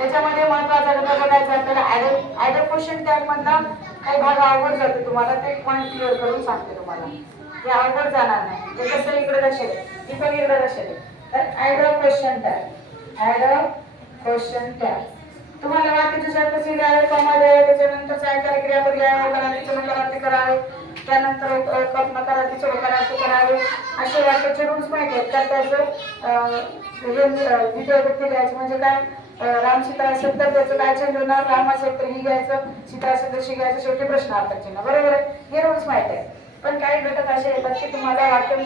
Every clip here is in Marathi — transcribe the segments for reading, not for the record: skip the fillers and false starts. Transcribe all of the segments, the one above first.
त्याच्यामध्ये महत्त्वाचा घटक बघायचा आपल्याला ऍडर क्वेश्चन टॅग मधला काही भाग अवघड जातो तुम्हाला, ते पॉईंट क्लिअर करून सांगते तुम्हाला. हे अवघड जाणार नाही, ते कसं इकडे दर्शेल, ती पण इकडे दर्शेल. तर ऍडर क्वेश्चन टॅग तुम्हाला वाक्याची शर्त सी द्यावे, कॉमा द्यावे, त्याच्यानंतर सहाय्यकारी क्रियापद घ्यावे, नकारार्थीचे नकारार्थी करावे, त्यानंतर नकारार्थीचे होकारार्थी करावे, असे वाक्याचे रूल्स माहिती आहेत. तर त्याचं द्वितीय व्यक्ती द्यायची म्हणजे काय, राम सीता असेल तर त्याचं काय चेंज होणार, राम असेल तर ही घ्यायचं, सीता असेल तर शी घ्यायचं, शेवटी प्रश्नार्थक चिन्ह. बरोबर आहे, हे रूल्स माहिती आहे. पण काही घटक असे येतात की तुम्हाला वाक्य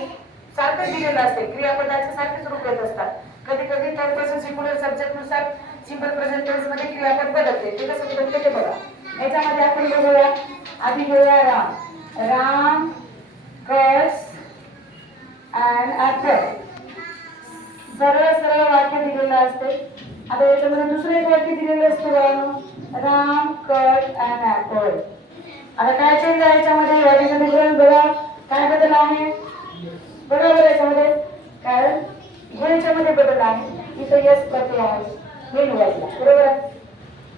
सारखं दिलेलं असते, क्रियापदाचे सारखेच रूप येत असतात. कधी कधी थर्ड पर्सन सिंग्युलर सब्जेक्ट नुसार सिंपल प्रेझेंट टेन्स मध्ये क्रियापद बदलते. ते कसं बदलते ते बघा. याच्यामध्ये आपण बघूया, आधी घेऊया राम कट्स अँड ऍपल. सरळ सरळ वाक्य दिलेलं असते. आता याच्यामध्ये दुसरं एक वाक्य दिलेलं असते, राम कट अँड ऍपल. आता काय चेंज आहे याच्यामध्ये, वाक्यामध्ये बघा काय बदल आहे. बरोबर याच्यामध्ये कारण ह्याच्यामध्ये बदल आहे, इथं यस प्रत्यय आहे मेन वाईजला. बरोबर आहे,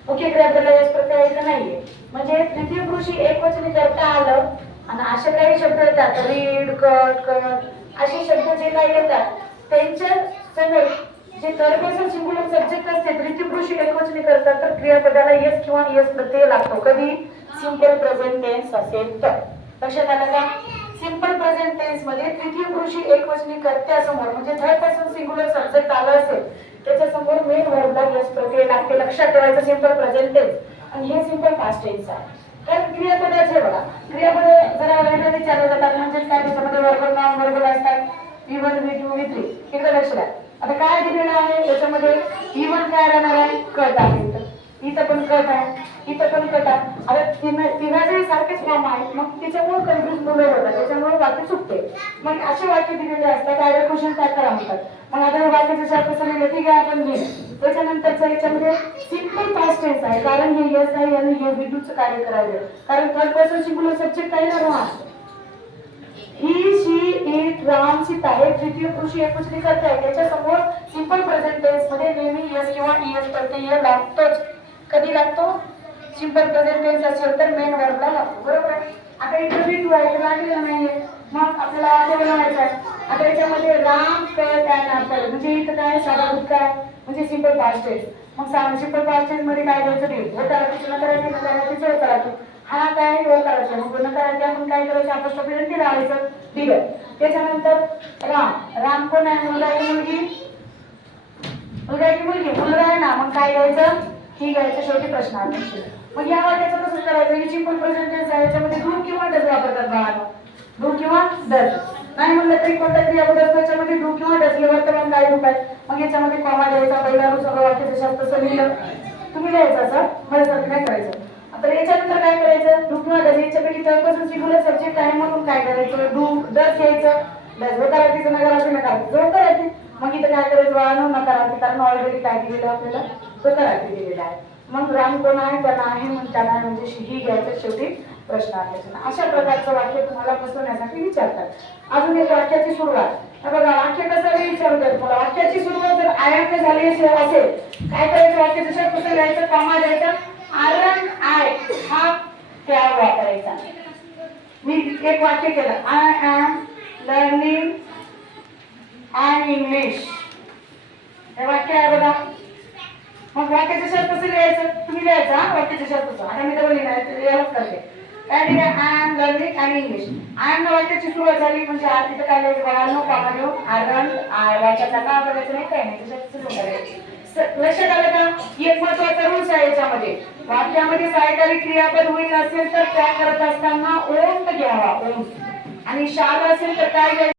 मुख्य क्रियापदाला यस प्रत्यय आहे का नाहीये, म्हणजे तृतीय पुरुषी एकवचनी करता आलं. आणि असे काही शब्द येतात, रीड, कट, असे शब्द जे काही येतात त्यांच्या समोर जे थर्ड पर्सन सिंग्युलर सब्जेक्ट असते तृतीय पुरुषी एकवचनी करतात, तर क्रियापदाला यस किंवा यस प्रत्यय लागतो. कधी सिंपल प्रेझेंट टेन्स असेल तर. लक्षात आलं का, सिंपल प्रेझेंट टेन्स मध्ये तृतीय पुरुषी एकवचनी कर्त्यासमोर म्हणजे थर्ड पर्सन सिंग्युलर सब्जेक्ट आला असेल त्याच्या समोर मेन वर्बला यस प्रत्यय लागते. लक्षात ठेवायचं सिंपल प्रेझेंट टेन्स. आणि हे सिंपल पास्ट टेन्स आहे. तर क्रियापदाचे बघा, क्रियापद जरा वेगळे विचारले जातात, म्हणजे काय त्याच्यामध्ये वर्बल नॉन वर्बल असतात, V1 V2 V3. इकडे लक्ष द्या. आता काय दिलेलं आहे याच्यामध्ये, V1 काय राहणार आहे, कट आहे. इथं पण कट आहे, इथं पण कट आहे. आता तिघाचे सारखेच फॉर्म आहेत, मग त्याच्यामुळे कन्फ्युज मुलं होतात, त्याच्यामुळे वाक्य चुकते. मग असे वाक्य दिलेले असतात, डायरेक्ट क्वेश्चन काय करा म्हणतात. मग आता हे वाक्याचे शब्द समजले ठीक आहे, आपण घे. त्याच्यानंतरचं याच्यामध्ये सिंपल पास्ट टेन्स आहे, कारण हे यस आहे आणि हे V2चं कार्य करायचं, कारण थर्ड पर्सन सिंग्युलर सब्जेक्ट आहे ना रोहा. ही शी इट राम सीता हे तृतीय पुरुषी एकवचनी करता आहे, त्याच्या समोर सिंपल प्रेझेंट टेन्स मध्ये नेहमी यस किंवा ईएस प्रत्यय लागतोच. कधी लागतो, सिंपल प्रेझेंट टेन्स असेल तर मेन वर्बला लागतो. बरोबर आहे. आता इथे V2 आहे, लागलेलं नाहीये, मग आपल्याला हे बनवायचं आहे. आता याच्यामध्ये राम कट अँड ऍपल म्हणजे इथं काय साधा भूत काय म्हणजे सिंपल पास्ट टेन्स. मग सिंपल पास्ट टेन्स मध्ये काय द्यायचं, रीड होकारार्थी नकारार्थी होकारार्थी. हा काय होकारार्थी, मग नकारार्थी आपण काय करायचं, आपण ती लावायचं दिलं. त्याच्यानंतर राम कोण आहे, मुलगा की मुलगी, मुलगा की मुलगी, मुलगा आहे ना, मग काय घ्यायचं, ही घ्यायचं, शेवटी प्रश्नार्थी. मग या वाक्याचं कसं करायचं, ही सिंपल प्रेझेंट टेन्स आहे, याच्यामध्ये डू किंवा डज वापरतात बाळांनो. डू किंवा डज नाही म्हणलं तरी कोणता क्रियापद असतो याच्यामध्ये डू किंवा डज हे वर्तमान काय रूप आहे. मग याच्यामध्ये कॉमा द्यायचा, पहिला रूप सगळं वाक्याचं शब्द तसं लिहिलं तुम्ही लिहायचं, असं माझ्यासारखं नाही करायचं. आता याच्यानंतर काय करायचं, डू किंवा डज याच्यापैकी थर्ड पर्सन सिंग्युलर सब्जेक्ट आहे म्हणून काय करायचं, डू डज घ्यायचं, डज होकारार्थीचं नकारार्थी नकारार्थी होकारार्थी. मग इथं काय करायचं बाळांनो, नकारार्थी, कारण ऑलरेडी काय दिलेलं आपल्याला होकारार्थी दिलेला आहे. मग राम कोण आहे, त्यांना आहे म्हणताना म्हणजे ही घ्यायचं, शेवटी प्रश्नार्थी. अशा प्रकारचं वाक्य तुम्हाला फसवण्यासाठी विचारतात. अजून एक वाक्याची सुरुवात बघा, वाक्य कसं विचारतात तुम्हाला, वाक्याची सुरुवात जर आय झाली असेल काय करायचं, वाक्याचं शब्द कसं घ्यायचं, कॉमा द्यायचा, आरण आय हा त्या वापरायचा. मी एक वाक्य केलं, I am learning and English, हे वाक्य आहे बघा. मग वाक्याचे शब्द कसं लिहायचं, तुम्ही लिहायचं वाक्याचे शब्द. आता मी तर यालाच करते, काय दिलं, I am learning and English. I am वाक्याची सुरुवात झाली म्हणजे आज तिथं काय लिहायचं बघायला, कॉमा घेऊन आरण आय, वाक्याचा का करायचं नाही, काय नाही, लक्षात आलं का. एक महत्वाचा रूल्स आहे याच्यामध्ये, वाक्यामध्ये सहाय्यकारी क्रियापद होईल असेल तर त्या करत असताना ओंत घ्यावा, ओंत. आणि शाल असेल तर काय